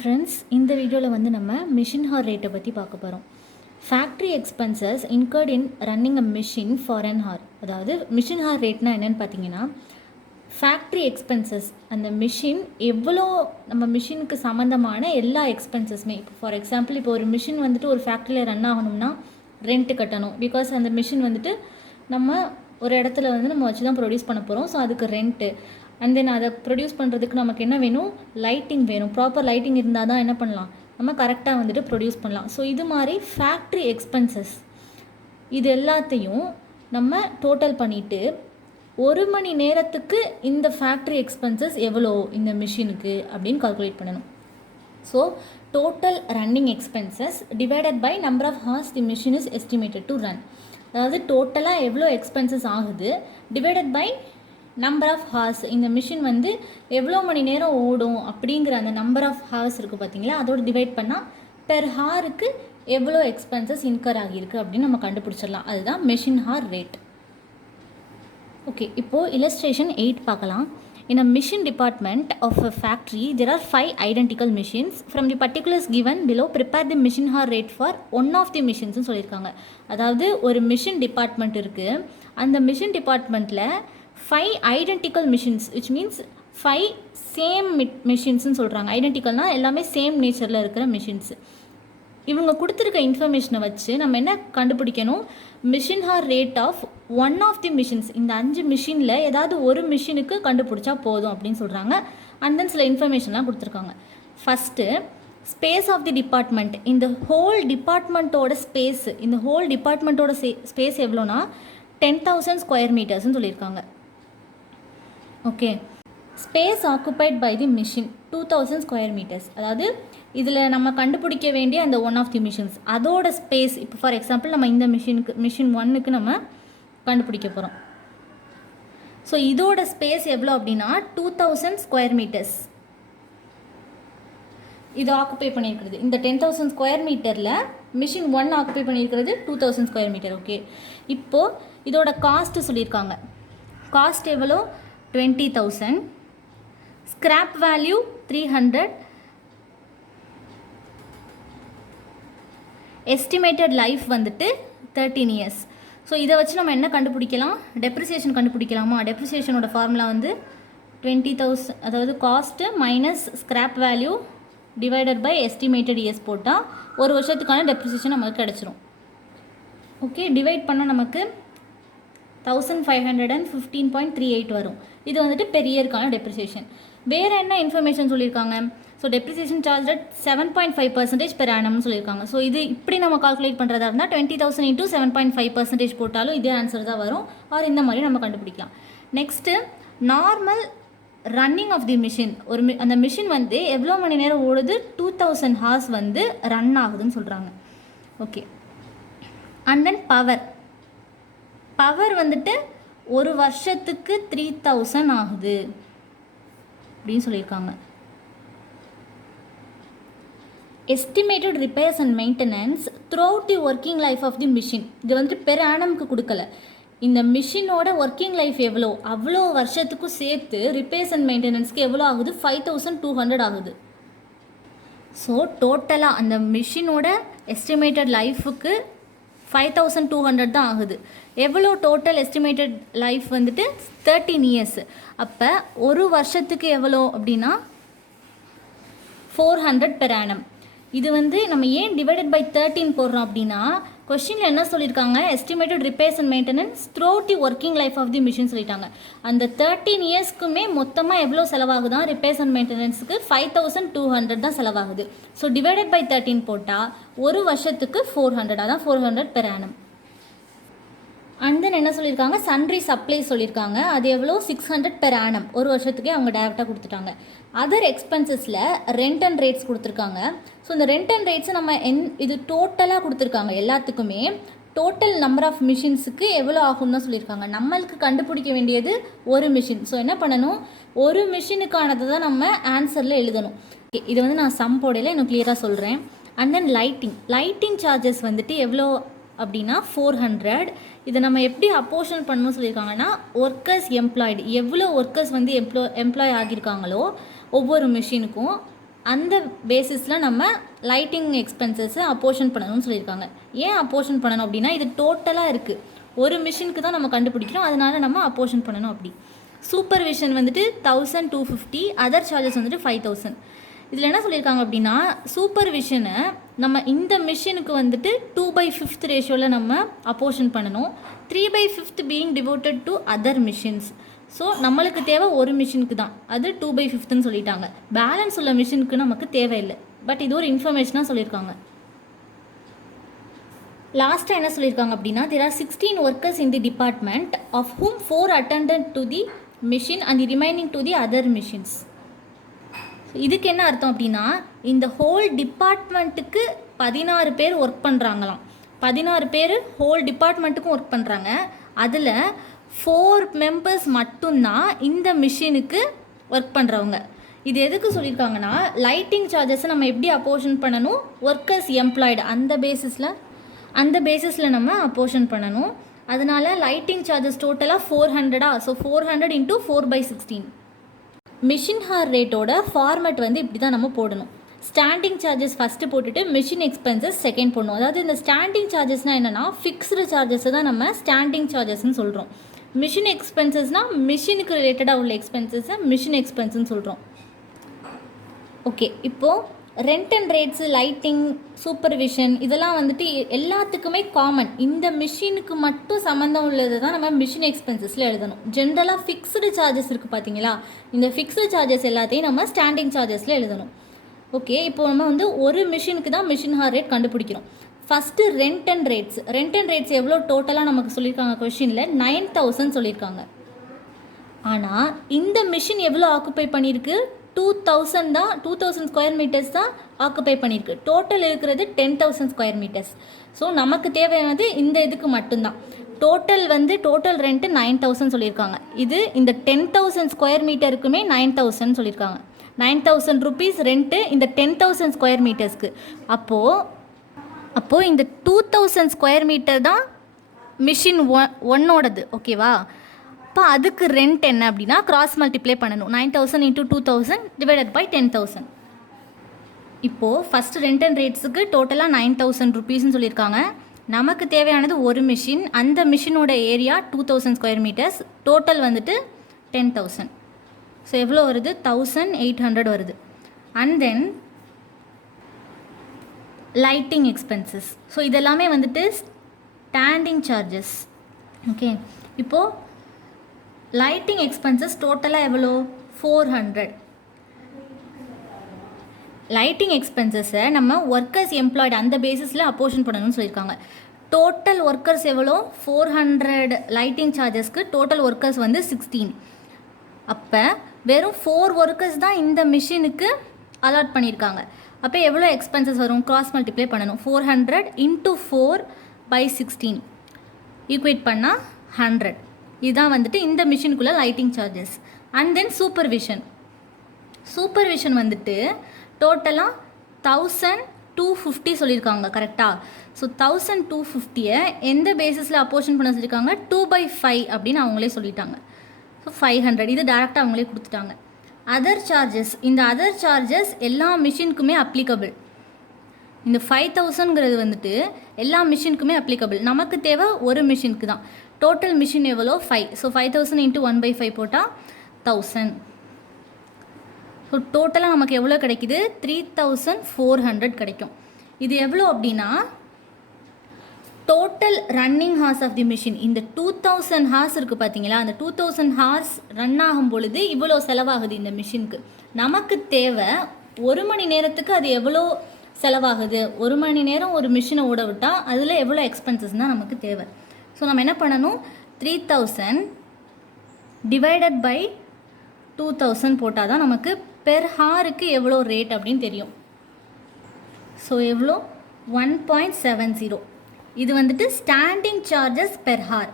Friends, இந்த வீடியோவில் வந்து நம்ம மிஷின் ஹார் ரேட்டை பற்றி பார்க்க போகிறோம். Factory expenses incurred in running a machine for an hour. அதாவது மிஷின் ஹார் ரேட்னா என்னென்னு பார்த்தீங்கன்னா, ஃபேக்ட்ரி எக்ஸ்பென்சஸ், அந்த மிஷின் எவ்வளோ நம்ம மிஷினுக்கு சம்மந்தமான எல்லா எக்ஸ்பென்சஸுமே. இப்போ ஃபார் எக்ஸாம்பிள், இப்போ ஒரு மிஷின் வந்துட்டு ஒரு ஃபேக்ட்ரியில் ரன் ஆகணும்னா ரெண்ட்டு கட்டணும். பிகாஸ் அந்த மிஷின் வந்துட்டு நம்ம ஒரு இடத்துல வந்து நம்ம வச்சு தான் ப்ரொடியூஸ் பண்ண போகிறோம். ஸோ அதுக்கு ரெண்ட்டு. அண்ட் தென் அதை ப்ரொடியூஸ் பண்ணுறதுக்கு நமக்கு என்ன வேணும்? லைட்டிங் வேணும். ப்ராப்பர் லைட்டிங் இருந்தால் தான் என்ன பண்ணலாம், நம்ம கரெக்டாக வந்துட்டு ப்ரொடியூஸ் பண்ணலாம். ஸோ இது மாதிரி ஃபேக்ட்ரி எக்ஸ்பென்சஸ் இது எல்லாத்தையும் நம்ம டோட்டல் பண்ணிவிட்டு ஒரு மணி நேரத்துக்கு இந்த ஃபேக்ட்ரி எக்ஸ்பென்சஸ் எவ்வளோ இந்த மிஷினுக்கு அப்படின்னு கால்குலேட் பண்ணணும். So total running expenses divided by number of hours the machine is estimated to run. அதாவது டோட்டலாக எவ்வளோ எக்ஸ்பென்சஸ் ஆகுது divided by number of hours, இந்த மிஷின் வந்து எவ்வளோ மணி நேரம் ஓடும் அப்படிங்கிற அந்த நம்பர் ஆஃப் ஹார்ஸ் இருக்குது பார்த்தீங்களா, அதோடு டிவைட் பண்ணால் பெர் ஹாருக்கு எவ்வளோ எக்ஸ்பென்சஸ் இன்கர் ஆகியிருக்கு அப்படின்னு நம்ம கண்டுபிடிச்சிடலாம். அதுதான் மிஷின் ஹார் ரேட். ஓகே, இப்போது illustration 8 பார்க்கலாம். In a machine department of a factory, there are 5 identical machines. From the particulars given below, prepare the machine hour rate for one of the machines சொல்லியிருக்காங்க. அதாவது ஒரு machine department இருக்குது. அந்த machine டிபார்ட்மெண்ட்டில் 5 identical machines, which means 5 same மிஷின்ஸ்னு சொல்கிறாங்க. ஐடென்டிக்கல்னால் எல்லாமே சேம் நேச்சரில் இருக்கிற மிஷின்ஸ். இவங்க கொடுத்துருக்க இன்ஃபர்மேஷனை வச்சு நம்ம என்ன கண்டுபிடிக்கணும்? Machine hour rate of one of the machines. இந்த 5 மிஷினில் ஏதாவது ஒரு மிஷினுக்கு கண்டுபிடிச்சா போதும் அப்படின்னு சொல்கிறாங்க. அண்ட் தென் சில இன்ஃபர்மேஷன்லாம் கொடுத்துருக்காங்க. First, space of the department. இந்த ஹோல் டிபார்ட்மெண்ட்டோட ஸ்பேஸ், இந்த ஹோல் டிபார்ட்மெண்ட்டோட ஸ்பேஸ் எவ்வளோனா 10,000 ஸ்கொயர் மீட்டர்ஸ்னு சொல்லியிருக்காங்க. Okay, space occupied by the machine 2,000 square metres. அதாவது இதில் நம்ம கண்டுபிடிக்க வேண்டிய அந்த ஒன் ஆஃப் தி மிஷின்ஸ் அதோட ஸ்பேஸ். இப்போ ஃபார் எக்ஸாம்பிள் நம்ம இந்த மிஷின் 1க்கு நம்ம கண்டுபிடிக்க போகிறோம். ஸோ இதோட ஸ்பேஸ் எவ்வளோ அப்படின்னா 2,000 ஸ்கொயர் மீட்டர்ஸ் இது ஆக்குபை பண்ணியிருக்கிறது. இந்த 10,000 ஸ்கொயர் மீட்டரில் மிஷின் 1 ஆக்குபை பண்ணியிருக்கிறது 2,000 ஸ்கொயர் மீட்டர். ஓகே, இப்போது இதோட காஸ்ட்டு சொல்லியிருக்காங்க. காஸ்ட் எவ்வளோ? 20,000. Scrap value 300. எஸ்டிமேட்டட் லைஃப் வந்துட்டு 13 இயர்ஸ். ஸோ இதை வச்சு நம்ம என்ன கண்டுபிடிக்கலாம்? டெப்ரிசியேஷன் கண்டுபிடிக்கலாமா? டெப்ரிசியேஷனோட ஃபார்முலா வந்து 20,000, அதாவது cost minus scrap value divided by estimated years போட்டால் ஒரு வருஷத்துக்கான டெப்ரிசியேஷன் நமக்கு கிடச்சிரும். ஓகே, டிவைட் பண்ணால் நமக்கு 1515.38 வரும். இது வந்துட்டு பெர் இயருக்கான டெப்ரிசியேஷன். வேறு என்ன இன்ஃபர்மேஷன் சொல்லியிருக்காங்க? So depreciation charge at 7.5% per ஆனம்னு சொல்லியிருக்காங்க. ஸோ இது இப்படி நம்ம கால்குலேட் பண்ணுறதா இருந்தால் 20,000 into 7.5% போட்டாலும் இதே ஆன்சர் தான் வரும். ஆர் இந்த மாதிரி நம்ம கண்டுபிடிக்கலாம். Next, normal running of the machine. அந்த மிஷின் வந்து எவ்வளோ மணி நேரம் ஓடுது? 2,000 ஹார்ஸ் வந்து ரன் ஆகுதுன்னு சொல்கிறாங்க. ஓகே, அண்ட் தென் பவர் வந்துட்டு ஒரு வருஷத்துக்கு 3,000 ஆகுது அப்படின்னு சொல்லியிருக்காங்க. Estimated repairs and maintenance throughout the working life of the machine. இது வந்துட்டு பெர் ஆனம்க்கு கொடுக்கல. இந்த மிஷினோட ஒர்க்கிங் லைஃப் எவ்வளோ, அவ்வளோ வருஷத்துக்கும் சேர்த்து ரிப்பேர்ஸ் அண்ட் மெயின்டெனன்ஸ்க்கு எவ்வளோ ஆகுது? 5,200 ஆகுது. ஸோ டோட்டலாக அந்த மிஷினோட எஸ்டிமேட்டட் லைஃபுக்கு 5,200 தான் ஆகுது. எவ்வளோ டோட்டல் எஸ்டிமேட்டட் லைஃப் வந்துட்டு 13 இயர்ஸ். அப்போ ஒரு வருஷத்துக்கு எவ்வளோ அப்படின்னா 400 பெர் ஆனம். இது வந்து நம்ம ஏன் டிவைடட் பை 13 போடுறோம் அப்படின்னா, கொஸ்டினில் என்ன சொல்லியிருக்காங்க? Estimated repairs and maintenance throughout the working life of the machine சொல்லிட்டாங்க. அந்த 13 இயர்ஸ்க்குமே மொத்தமாக எவ்வளோ செலவாகுதான்? ரிப்பேர்ஸ் அண்ட் மெயின்டெனன்ஸுக்கு 5,200 தான் செலவாகுது. ஸோ டிவைடட் பை 13 போட்டால் ஒரு வருஷத்துக்கு 400, அதான் 400 பெர் ஆனம். அண்ட் தென் என்ன சொல்லியிருக்காங்க? சன்ட்ரி சப்ளை சொல்லியிருக்காங்க. அது எவ்வளோ? 600 பெர் ஆனம். ஒரு வருஷத்துக்கே அவங்க டேரெக்டாக கொடுத்துட்டாங்க. அதர் எக்ஸ்பென்சஸில் ரெண்ட் அண்ட் ரேட்ஸ் கொடுத்துருக்காங்க. ஸோ இந்த ரெண்ட் அண்ட் ரேட்ஸை நம்ம இது டோட்டலாக கொடுத்துருக்காங்க. எல்லாத்துக்குமே டோட்டல் நம்பர் ஆஃப் மிஷின்ஸுக்கு எவ்வளோ ஆகும்னு தான் சொல்லியிருக்காங்க. நம்மளுக்கு கண்டுபிடிக்க வேண்டியது ஒரு மிஷின். ஸோ என்ன பண்ணணும்? ஒரு மிஷினுக்கானதை தான் நம்ம ஆன்சரில் எழுதணும். இது வந்து நான் சம் போடையில் இன்னும் கிளியராக சொல்கிறேன். அண்ட் தென் லைட்டிங் சார்ஜஸ் வந்துட்டு எவ்வளோ அப்படின்னா 400. இதை நம்ம எப்படி அப்போர்ஷன் பண்ணணும்னு சொல்லியிருக்காங்கன்னா, ஒர்க்கர்ஸ் எம்ப்ளாய்டு, எவ்வளோ ஒர்க்கர்ஸ் வந்து எம்ப்ளாய் ஆகியிருக்காங்களோ ஒவ்வொரு மிஷினுக்கும் அந்த பேசிஸில் நம்ம லைட்டிங் எக்ஸ்பென்சஸை அப்போர்ஷன் பண்ணணும்னு சொல்லியிருக்காங்க. ஏன் அப்போர்ஷன் பண்ணணும் அப்படின்னா இது டோட்டலாக இருக்குது, ஒரு மிஷினுக்கு தான் நம்ம கண்டுபிடிக்கிறோம், அதனால நம்ம அப்போர்ஷன் பண்ணணும். அப்படி சூப்பர்விஷன் வந்துட்டு 1250, அதர் சார்ஜஸ் வந்துட்டு 5000. இதில் என்ன சொல்லியிருக்காங்க அப்படின்னா சூப்பர்விஷனை நம்ம இந்த மிஷினுக்கு வந்துட்டு 2/5 ரேஷியோவில் நம்ம அப்போர்ஷன் பண்ணணும், 3/5 being devoted to other machines. So நம்மளுக்கு தேவை ஒரு மிஷினுக்கு தான், அது 2/5ன்னு சொல்லிட்டாங்க. பேலன்ஸ் உள்ள மிஷினுக்கு நமக்கு தேவையில்லை, பட் இது ஒரு இன்ஃபர்மேஷனாக சொல்லியிருக்காங்க. லாஸ்ட்டாக என்ன சொல்லியிருக்காங்க அப்படின்னா there are 16 workers in the department of whom 4 attended to the machine and the remaining to the other machines. இதுக்கு என்ன அர்த்தம் அப்படின்னா இந்த ஹோல் டிபார்ட்மெண்ட்டுக்கு 16 பேர் ஒர்க் பண்ணுறாங்களாம். 16 பேர் ஹோல் டிபார்ட்மெண்ட்டுக்கும் ஒர்க் பண்ணுறாங்க. அதில் 4 மெம்பர்ஸ் மட்டும்தான் இந்த மிஷினுக்கு ஒர்க் பண்ணுறவங்க. இது எதுக்கு சொல்லியிருக்காங்கன்னா லைட்டிங் சார்ஜஸை நம்ம எப்படி அப்போர்ஷன் பண்ணணும், ஒர்க்கர்ஸ் எம்ப்ளாய்டு அந்த பேசிஸில் நம்ம அப்போர்ஷன் பண்ணணும். அதனால லைட்டிங் சார்ஜஸ் டோட்டலாக 400. ஸோ 400 × 4/16. மிஷின் ஹார் ரேட்டோட ஃபார்மேட் வந்து இப்படி தான் நம்ம போடணும். ஸ்டாண்டிங் சார்ஜஸ் ஃபஸ்ட்டு போட்டுட்டு மிஷின் எக்ஸ்பென்சஸ் செகண்ட் போடணும். அதாவது இந்த ஸ்டாண்டிங் சார்ஜஸ்னால் என்னென்னா ஃபிக்ஸ்டு சார்ஜஸை தான் நம்ம ஸ்டாண்டிங் சார்ஜஸ்ன்னு சொல்கிறோம். மிஷின் எக்ஸ்பென்சஸ்னால் மிஷினுக்கு ரிலேட்டடாக உள்ள எக்ஸ்பென்சஸை மிஷின் எக்ஸ்பென்ஸ்ன்னு சொல்கிறோம். ஓகே, இப்போது rent and rates, lighting, supervision இதெல்லாம் வந்துட்டு எல்லாத்துக்குமே காமன். இந்த மிஷினுக்கு மட்டும் சம்மந்தம் உள்ளது தான் நம்ம மிஷின் எக்ஸ்பென்சஸில் எழுதணும். ஜென்ரலாக ஃபிக்ஸ்டு சார்ஜஸ் இருக்குது பார்த்தீங்களா, இந்த ஃபிக்ஸ்டு சார்ஜஸ் எல்லாத்தையும் நம்ம ஸ்டாண்டிங் சார்ஜஸில் எழுதணும். ஓகே, இப்போ நம்ம வந்து ஒரு மிஷினுக்கு தான் மிஷின் ஹார் ரேட் கண்டுபிடிக்கிறோம். ஃபஸ்ட்டு ரெண்ட் அண்ட் ரேட்ஸ் எவ்வளோ டோட்டலாக நமக்கு சொல்லியிருக்காங்க கொஷினில் 9000 சொல்லியிருக்காங்க. ஆனால் இந்த மிஷின் எவ்வளோ ஆக்குப்பை பண்ணியிருக்கு, 2000 தான், 2000 ஸ்கொயர் மீட்டர்ஸ் தான் ஆக்குப்பை பண்ணியிருக்கு. டோட்டல் இருக்கிறது 10,000 ஸ்கொயர் மீட்டர்ஸ். ஸோ நமக்கு தேவையானது இந்த இதுக்கு மட்டும்தான். டோட்டல் ரெண்ட்டு 9000 சொல்லியிருக்காங்க. இது இந்த 10,000 ஸ்கொயர் மீட்டருக்குமே 9000 சொல்லியிருக்காங்க. 9000 ருபீஸ் ரெண்ட்டு இந்த 10,000 ஸ்கொயர் மீட்டர்ஸ்க்கு. அப்போது இந்த 2000 ஸ்கொயர் மீட்டர் தான் மிஷின் ஒன்னோடது. ஓகேவா? இப்போ அதுக்கு ரெண்ட் என்ன அப்படின்னா கிராஸ் மல்டிப்ளை பண்ணணும். 9000 × 2000 டிவைடட் பை 10,000. இப்போது ஃபஸ்ட்டு ரெண்ட் அண்ட் ரேட்ஸுக்கு டோட்டலாக 9000 ருபீஸ்ன்னு சொல்லியிருக்காங்க. நமக்கு தேவையானது ஒரு மிஷின், அந்த மிஷினோட ஏரியா 2000 ஸ்கொயர் மீட்டர்ஸ், டோட்டல் வந்துட்டு 10,000. ஸோ எவ்வளோ வருது, 1800 வருது. And then lighting expenses. So இதெல்லாமே வந்துட்டு ஸ்டாண்டிங் சார்ஜஸ். ஓகே, இப்போது லைட்டிங் எக்ஸ்பென்சஸ் டோட்டலாக எவ்வளோ, 400. லைட்டிங் எக்ஸ்பென்சஸை நம்ம ஒர்க்கர்ஸ் எம்ப்ளாய்டு அந்த பேசிஸில் அப்போர்ஷன் பண்ணணும்னு சொல்லியிருக்காங்க. டோட்டல் ஒர்க்கர்ஸ் எவ்வளோ, 400 லைட்டிங் சார்ஜஸ்க்கு டோட்டல் ஒர்க்கர்ஸ் வந்து 16. அப்போ வெறும் 4 ஒர்க்கர்ஸ் தான் இந்த மிஷினுக்கு அலாட் பண்ணியிருக்காங்க. அப்போ எவ்வளோ எக்ஸ்பென்சஸ் வரும், கிராஸ் மல்டிப்ளை பண்ணணும். 400 × 4/16 ஈக்குவேட் பண்ணால் 100. இதுதான் வந்துட்டு இந்த மிஷினுக்குள்ளே lighting charges. And then supervision வந்துட்டு டோட்டலாக 1250 சொல்லியிருக்காங்க. கரெக்டாக? ஸோ 1250 எந்த பேசிஸில் அப்போர்ஷன் பண்ண சொல்லியிருக்காங்க, 2/5 அப்படின்னு அவங்களே சொல்லிட்டாங்க. ஸோ 500 இது டேரெக்டாக அவங்களே கொடுத்துட்டாங்க. அதர் சார்ஜஸ், இந்த அதர் சார்ஜஸ் எல்லா மிஷினுக்குமே அப்ளிகபிள். இந்த 5000ங்கிறது வந்துட்டு எல்லா மிஷினுக்குமே அப்ளிகபிள். நமக்கு தேவை ஒரு மிஷினுக்கு தான். டோட்டல் மிஷின் எவ்வளோ, 5. ஸோ 5000 × 1/5 போட்டால் 1000. ஸோ டோட்டலாக நமக்கு எவ்வளோ கிடைக்குது, 3400 கிடைக்கும். இது எவ்வளோ அப்படின்னா total running hours of the machine. இந்த 2000 ஹார்ஸ் இருக்குது பார்த்தீங்களா, அந்த 2000 ஹார்ஸ் ரன் ஆகும் பொழுது இவ்வளோ செலவாகுது இந்த மிஷினுக்கு. நமக்கு தேவை ஒரு மணி நேரத்துக்கு அது எவ்வளோ செலவாகுது, ஒரு மணி நேரம் ஒரு மிஷினை ஓட விட்டால் அதில் எவ்வளோ எக்ஸ்பென்சஸ் தான் நமக்கு தேவை. ஸோ நம்ம என்ன பண்ணணும், 3000 டிவைடட் பை 2000 போட்டால் தான் நமக்கு பெர் ஹாருக்கு எவ்வளோ ரேட் அப்படின்னு தெரியும். ஸோ எவ்வளோ, 1.70. இது வந்துட்டு ஸ்டாண்டிங் சார்ஜஸ் பெர் ஹார்.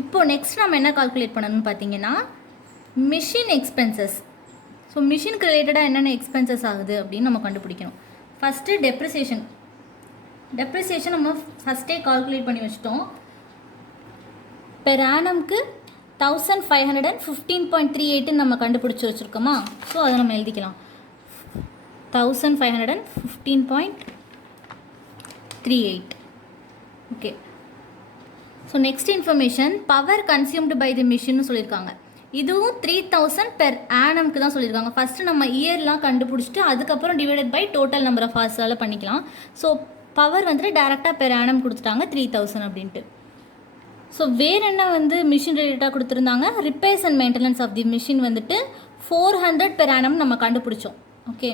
இப்போது நெக்ஸ்ட் நம்ம என்ன கால்குலேட் பண்ணணும்னு பார்த்தீங்கன்னா மிஷின் எக்ஸ்பென்சஸ். ஸோ மிஷினுக்கு ரிலேட்டடாக என்னென்ன எக்ஸ்பென்சஸ் ஆகுது அப்படின்னு நம்ம கண்டுபிடிக்கணும். ஃபஸ்ட்டு டெப்ரிசியேஷன் நம்ம ஃபஸ்ட்டே கால்குலேட் பண்ணி வச்சிட்டோம். பெர் ஆனம்க்கு 1515.38 நம்ம கண்டுபிடிச்சி வச்சுருக்கோமா. ஸோ அதை நம்ம எழுதிக்கலாம். 1515.38. Okay. So next information power consumed by the மிஷின்னு சொல்லியிருக்காங்க. இதுவும் 3000 பெர் ஆனம்க்கு தான் சொல்லியிருக்காங்க. ஃபஸ்ட்டு நம்ம இயர்லாம் கண்டுபிடிச்சிட்டு அதுக்கப்புறம் divided by total number of ஹார்ஸால் பண்ணிக்கலாம். ஸோ பவர் வந்துட்டு டேரெக்டாக பெர் ஆனம் கொடுத்துட்டாங்க 3000 அப்படின்ட்டு. ஸோ வேறு என்ன வந்து மிஷின் ரிலேட்டாக கொடுத்துருந்தாங்க, repairs and maintenance of the machine வந்துட்டு 400 பெர் ஆனம் நம்ம கண்டுபிடிச்சோம். ஓகே.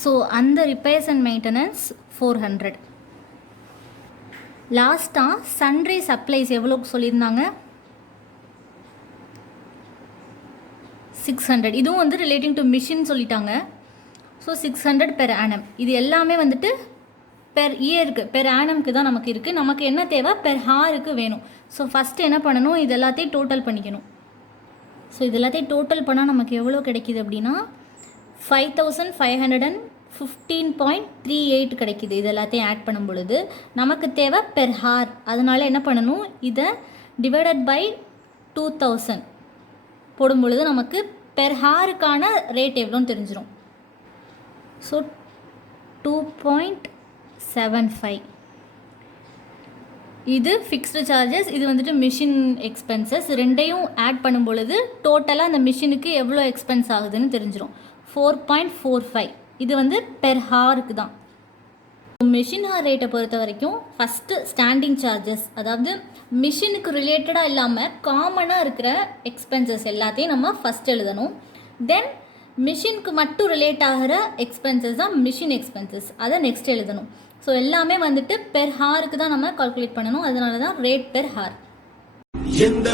ஸோ அந்த ரிப்பேர்ஸ் அண்ட் மெயின்டெனன்ஸ் 400. லாஸ்ட்டாக சன்ரை சப்ளைஸ் எவ்வளோக்கு சொல்லியிருந்தாங்க, 600. இதுவும் வந்து ரிலேட்டிங் டு மிஷின் சொல்லிட்டாங்க. So 600 per annum. இது எல்லாமே வந்துட்டு பெர் இயருக்கு பெர் ஆனம்க்கு தான் நமக்கு இருக்குது. நமக்கு என்ன தேவை, பெர் ஹாருக்கு வேணும். ஸோ ஃபஸ்ட்டு என்ன பண்ணணும், இது எல்லாத்தையும் டோட்டல் பண்ணிக்கணும். ஸோ இது எல்லாத்தையும் டோட்டல் பண்ணால் நமக்கு எவ்வளோ கிடைக்கிது அப்படின்னா 5515.38 கிடைக்கிது. இது எல்லாத்தையும் ஆட் பண்ணும் பொழுது நமக்கு தேவை பெர் ஹார். அதனால் என்ன பண்ணணும், இதை டிவைடட் பை 2000 போடும் பொழுது நமக்கு பெர் ஹாருக்கான ரேட் எவ்வளோன்னு தெரிஞ்சிடும். ஸோ 2.75. இது ஃபிக்ஸ்டு சார்ஜஸ், இது வந்துட்டு மிஷின் எக்ஸ்பென்சஸ். ரெண்டையும் ஆட் பண்ணும் பொழுது டோட்டலாக அந்த மிஷினுக்கு எவ்வளோ எக்ஸ்பென்ஸ் ஆகுதுன்னு தெரிஞ்சிடும். 4.45. இது வந்து பெர் ஹாருக்கு தான். மிஷின் ஹார் ரேட்டை பொறுத்த வரைக்கும் ஃபஸ்ட்டு ஸ்டாண்டிங் சார்ஜஸ், அதாவது மிஷினுக்கு ரிலேட்டடாக இல்லாமல் காமனாக இருக்கிற எக்ஸ்பென்சஸ் எல்லாத்தையும் நம்ம ஃபஸ்ட் எழுதணும். தென் மிஷினுக்கு மட்டும் ரிலேட் ஆகிற எக்ஸ்பென்சஸ் தான் மிஷின் எக்ஸ்பென்சஸ், அதை நெக்ஸ்ட் எழுதணும். ஸோ எல்லாமே வந்துட்டு பெர் ஹாருக்கு தான் நம்ம கால்குலேட் பண்ணணும். அதனால தான் ரேட் பெர் ஹார். எந்த